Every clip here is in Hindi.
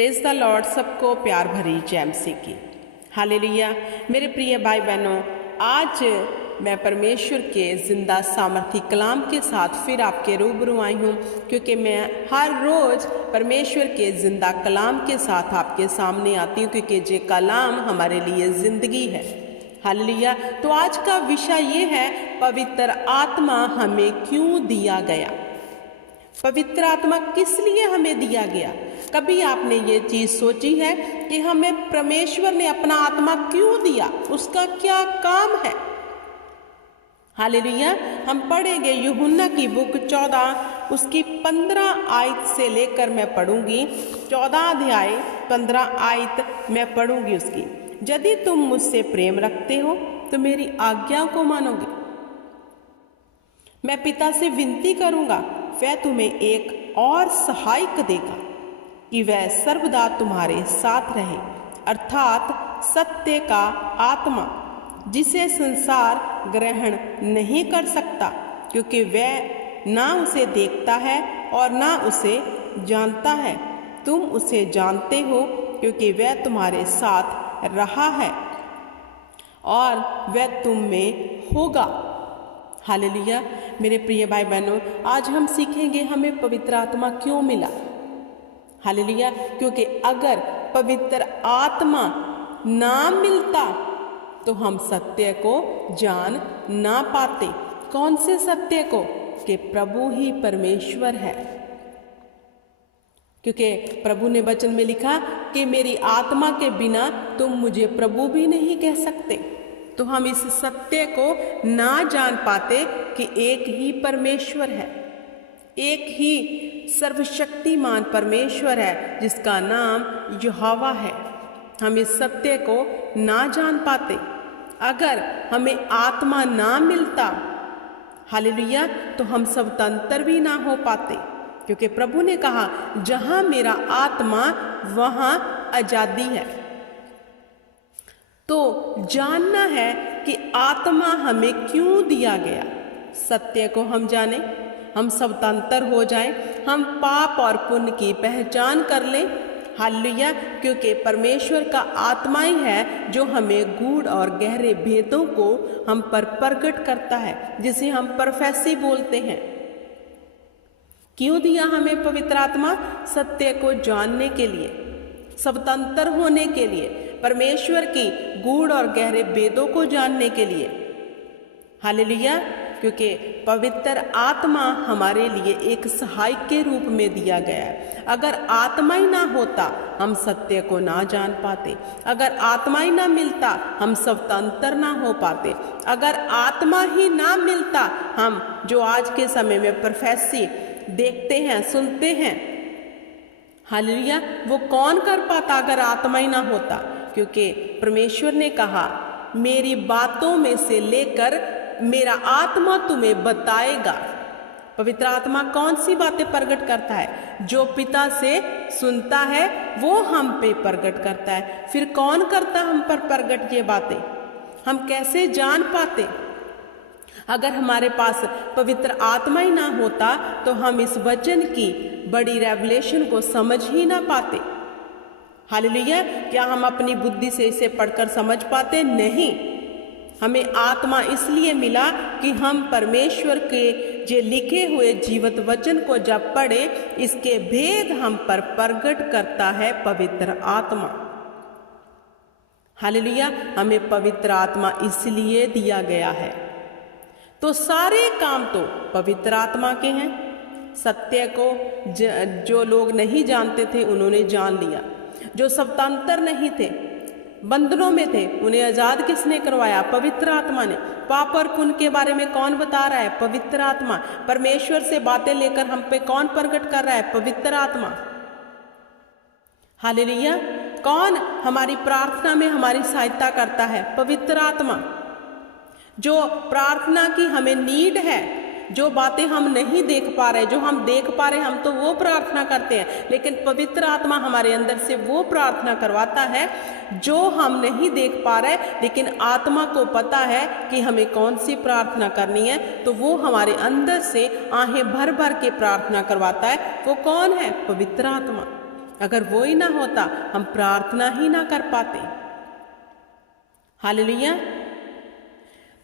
Praise the Lord. सबको प्यार भरी जय मसीह की। हालेलुया। मेरे प्रिय भाई बहनों, आज मैं परमेश्वर के जिंदा सामर्थी कलाम के साथ फिर आपके रूबरू आई हूँ, क्योंकि मैं हर रोज़ परमेश्वर के जिंदा कलाम के साथ आपके सामने आती हूँ, क्योंकि ये कलाम हमारे लिए ज़िंदगी है। हालेलुया। तो आज का विषय ये है, पवित्र आत्मा हमें क्यों दिया गया। पवित्र आत्मा किस लिए हमें दिया गया। कभी आपने ये चीज़ सोची है कि हमें परमेश्वर ने अपना आत्मा क्यों दिया, उसका क्या काम है। हालेलुया। हम पढ़ेंगे यूहन्ना की बुक 14 उसकी 15 आयत से लेकर मैं पढ़ूंगी। 14 अध्याय 15 आयत मैं पढ़ूंगी उसकी। यदि तुम मुझसे प्रेम रखते हो तो मेरी आज्ञा को मानोगे। मैं पिता से विनती करूंगा, वह तुम्हें एक और सहायक देगा कि वह सर्वदा तुम्हारे साथ रहे, अर्थात सत्य का आत्मा, जिसे संसार ग्रहण नहीं कर सकता, क्योंकि वह ना उसे देखता है और ना उसे जानता है। तुम उसे जानते हो, क्योंकि वह तुम्हारे साथ रहा है और वह तुम में होगा। हालेलुया। मेरे प्रिय भाई बहनों, आज हम सीखेंगे हमें पवित्र आत्मा क्यों मिला। हालेलुया। क्योंकि अगर पवित्र आत्मा ना मिलता तो हम सत्य को जान ना पाते। कौन से सत्य को? कि प्रभु ही परमेश्वर है। क्योंकि प्रभु ने वचन में लिखा कि मेरी आत्मा के बिना तुम मुझे प्रभु भी नहीं कह सकते। तो हम इस सत्य को ना जान पाते कि एक ही परमेश्वर है, एक ही सर्वशक्तिमान परमेश्वर है, जिसका नाम यहोवा है। हम इस सत्य को ना जान पाते। अगर हमें आत्मा ना मिलता, हालेलुया, तो हम स्वतंत्र भी ना हो पाते। क्योंकि प्रभु ने कहा, जहां मेरा आत्मा वहां आजादी है। तो जानना है कि आत्मा हमें क्यों दिया गया। सत्य को हम जाने, हम स्वतंत्र हो जाएं, हम पाप और पुण्य की पहचान कर लें। हालेलुया। क्योंकि परमेश्वर का आत्मा ही है जो हमें गूढ़ और गहरे भेदों को हम पर प्रकट करता है, जिसे हम प्रोफेसी बोलते हैं। क्यों दिया हमें पवित्र आत्मा? सत्य को जानने के लिए, स्वतंत्र होने के लिए, परमेश्वर की गूढ़ और गहरे भेदों को जानने के लिए। हालेलुया। क्योंकि पवित्र आत्मा हमारे लिए एक सहायक के रूप में दिया गया है। अगर आत्मा ही ना होता हम सत्य को ना जान पाते। अगर आत्मा ही ना मिलता हम स्वतंत्र ना हो पाते। अगर आत्मा ही ना मिलता, हम जो आज के समय में प्रोफेसी देखते हैं, सुनते हैं, हालेलुया, वो कौन कर पाता अगर आत्मा ही ना होता। क्योंकि परमेश्वर ने कहा, मेरी बातों में से लेकर मेरा आत्मा तुम्हें बताएगा। पवित्र आत्मा कौन सी बातें प्रकट करता है? जो पिता से सुनता है वो हम पे प्रकट करता है। फिर कौन करता हम पर प्रकट ये बातें? हम कैसे जान पाते? अगर हमारे पास पवित्र आत्मा ही ना होता तो हम इस वचन की बड़ी रेवलेशन को समझ ही ना पाते। हालेलुया। क्या हम अपनी बुद्धि से इसे पढ़कर समझ पाते? नहीं। हमें आत्मा इसलिए मिला कि हम परमेश्वर के जो लिखे हुए जीवित वचन को जब पढ़े, इसके भेद हम पर प्रकट करता है पवित्र आत्मा। हालेलुया। हमें पवित्र आत्मा इसलिए दिया गया है। तो सारे काम तो पवित्र आत्मा के हैं। सत्य को जो लोग नहीं जानते थे उन्होंने जान लिया। जो स्वतंत्र नहीं थे, बंधनों में थे, उन्हें आजाद किसने करवाया? पवित्र आत्मा ने। पाप और पुण्य के बारे में कौन बता रहा है? पवित्र आत्मा। परमेश्वर से बातें लेकर हम पे कौन प्रकट कर रहा है? पवित्र आत्मा। हालेलुया। कौन हमारी प्रार्थना में हमारी सहायता करता है? पवित्र आत्मा। जो प्रार्थना की हमें नीड है, जो बातें हम नहीं देख पा रहे, जो हम देख पा रहे, हम तो वो प्रार्थना करते हैं, लेकिन पवित्र आत्मा हमारे अंदर से वो प्रार्थना करवाता है जो हम नहीं देख पा रहे, लेकिन आत्मा को पता है कि हमें कौन सी प्रार्थना करनी है, तो वो हमारे अंदर से आहें भर भर के प्रार्थना करवाता है। वो कौन है? पवित्र आत्मा। अगर वो ही ना होता हम प्रार्थना ही ना कर पाते। हालेलुया।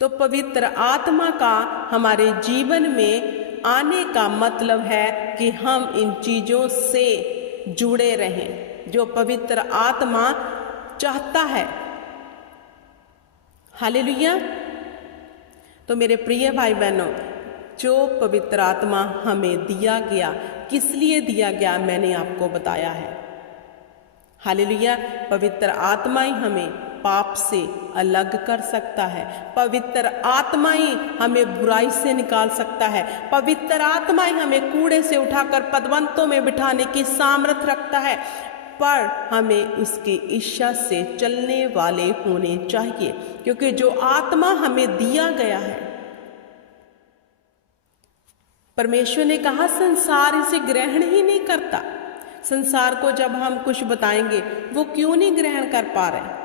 तो पवित्र आत्मा का हमारे जीवन में आने का मतलब है कि हम इन चीजों से जुड़े रहें जो पवित्र आत्मा चाहता है। हालेलुया। तो मेरे प्रिय भाई बहनों, जो पवित्र आत्मा हमें दिया गया, किस लिए दिया गया मैंने आपको बताया है। हालेलुया। पवित्र आत्मा ही हमें पाप से अलग कर सकता है। पवित्र आत्मा ही हमें बुराई से निकाल सकता है। पवित्र आत्मा ही हमें कूड़े से उठाकर पदवंतों में बिठाने की सामर्थ रखता है। पर हमें उसकी इच्छा से चलने वाले होने चाहिए, क्योंकि जो आत्मा हमें दिया गया है, परमेश्वर ने कहा संसार इसे ग्रहण ही नहीं करता। संसार को जब हम कुछ बताएंगे वो क्यों नहीं ग्रहण कर पा रहे,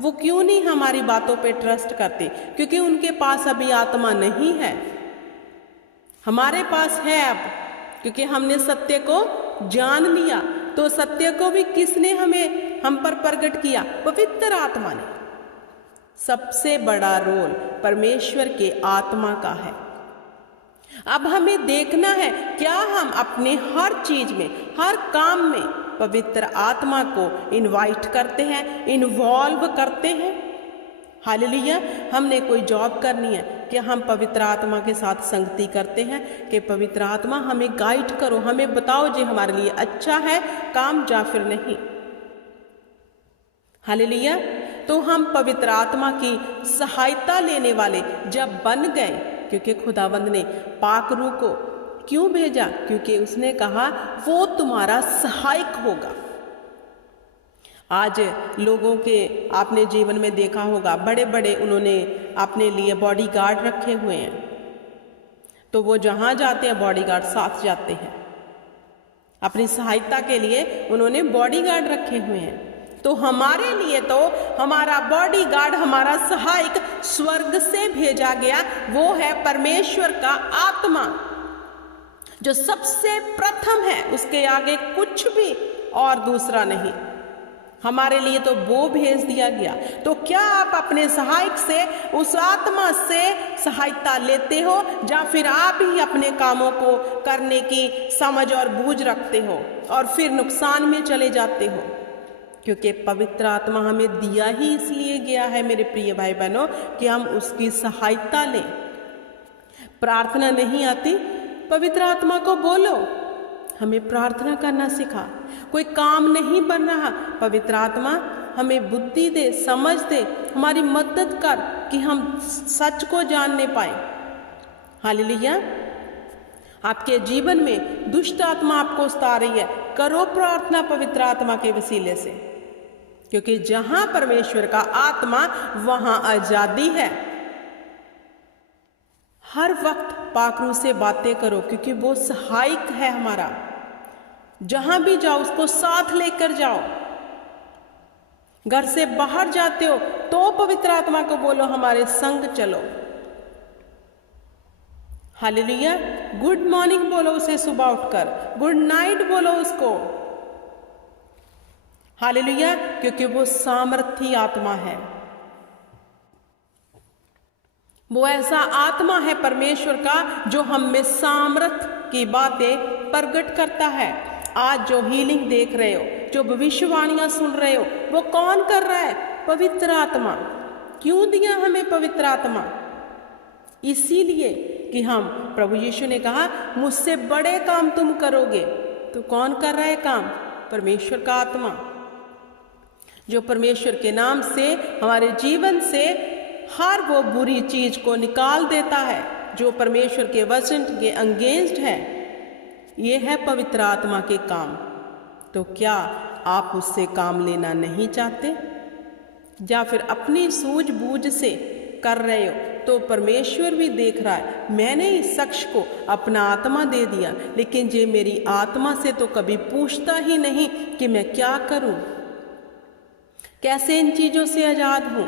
वो क्यों नहीं हमारी बातों पे ट्रस्ट करते, क्योंकि उनके पास अभी आत्मा नहीं है। हमारे पास है अब, क्योंकि हमने सत्य को जान लिया। तो सत्य को भी किसने हम पर प्रकट किया? पवित्र आत्मा ने। सबसे बड़ा रोल परमेश्वर के आत्मा का है। अब हमें देखना है क्या हम अपने हर चीज में, हर काम में पवित्र आत्मा को इनवाइट करते हैं, इन्वॉल्व करते हैं। हालेलुया। हमने कोई जॉब करनी है कि हम पवित्र आत्मा के साथ संगति करते हैं कि पवित्र आत्मा हमें गाइड करो, हमें बताओ जो हमारे लिए अच्छा है काम या फिर नहीं। हालेलुया। तो हम पवित्र आत्मा की सहायता लेने वाले जब बन गए, क्योंकि खुदावंद ने पाक रूह को क्यों भेजा? क्योंकि उसने कहा वो तुम्हारा सहायक होगा। आज लोगों के आपने जीवन में देखा होगा, बड़े बड़े उन्होंने अपने लिए बॉडीगार्ड रखे हुए हैं, तो वो जहां जाते हैं बॉडीगार्ड साथ जाते हैं। अपनी सहायता के लिए उन्होंने बॉडीगार्ड रखे हुए हैं। तो हमारे लिए तो हमारा बॉडीगार्ड, हमारा सहायक स्वर्ग से भेजा गया, वो है परमेश्वर का आत्मा, जो सबसे प्रथम है, उसके आगे कुछ भी और दूसरा नहीं। हमारे लिए तो वो भेज दिया गया। तो क्या आप अपने सहायक से, उस आत्मा से सहायता लेते हो, या फिर आप ही अपने कामों को करने की समझ और बूझ रखते हो और फिर नुकसान में चले जाते हो? क्योंकि पवित्र आत्मा हमें दिया ही इसलिए गया है मेरे प्रिय भाई बहनों कि हम उसकी सहायता लें। प्रार्थना नहीं आती, पवित्र आत्मा को बोलो, हमें प्रार्थना करना सिखा। कोई काम नहीं बन रहा, पवित्र आत्मा हमें बुद्धि दे, समझ दे, हमारी मदद कर कि हम सच को जानने पाए। हालेलुया। आपके जीवन में दुष्ट आत्मा आपको सता रही है, करो प्रार्थना पवित्र आत्मा के वसीले से, क्योंकि जहां परमेश्वर का आत्मा वहां आजादी है। हर वक्त पाक रूह से बातें करो, क्योंकि वो सहायक है हमारा। जहां भी जाओ उसको साथ लेकर जाओ। घर से बाहर जाते हो तो पवित्र आत्मा को बोलो हमारे संग चलो। हालेलुया। गुड मॉर्निंग बोलो उसे सुबह उठकर, गुड नाइट बोलो उसको। हालेलुया। क्योंकि वो सामर्थी आत्मा है, वो ऐसा आत्मा है परमेश्वर का जो हम में सामर्थ की बातें प्रकट करता है। आज जो हीलिंग देख रहे हो, जो भविष्यवाणियां सुन रहे हो, वो कौन कर रहा है? पवित्र आत्मा। क्यों दिया हमें पवित्र आत्मा? इसीलिए कि हम, प्रभु यीशु ने कहा मुझसे बड़े काम तुम करोगे। तो कौन कर रहा है काम? परमेश्वर का आत्मा, जो परमेश्वर के नाम से हमारे जीवन से हर वो बुरी चीज को निकाल देता है जो परमेश्वर के वचन के अगेंस्ट है। ये है पवित्र आत्मा के काम। तो क्या आप उससे काम लेना नहीं चाहते, या फिर अपनी सूझबूझ से कर रहे हो? तो परमेश्वर भी देख रहा है, मैंने इस शख्स को अपना आत्मा दे दिया, लेकिन ये मेरी आत्मा से तो कभी पूछता ही नहीं कि मैं क्या करूं, कैसे इन चीजों से आजाद हूं।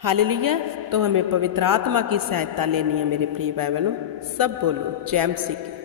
हालेलुया। तो हमें पवित्र आत्मा की सहायता लेनी है मेरे प्रिय भाई बहनों। सब बोलो जय मसीह।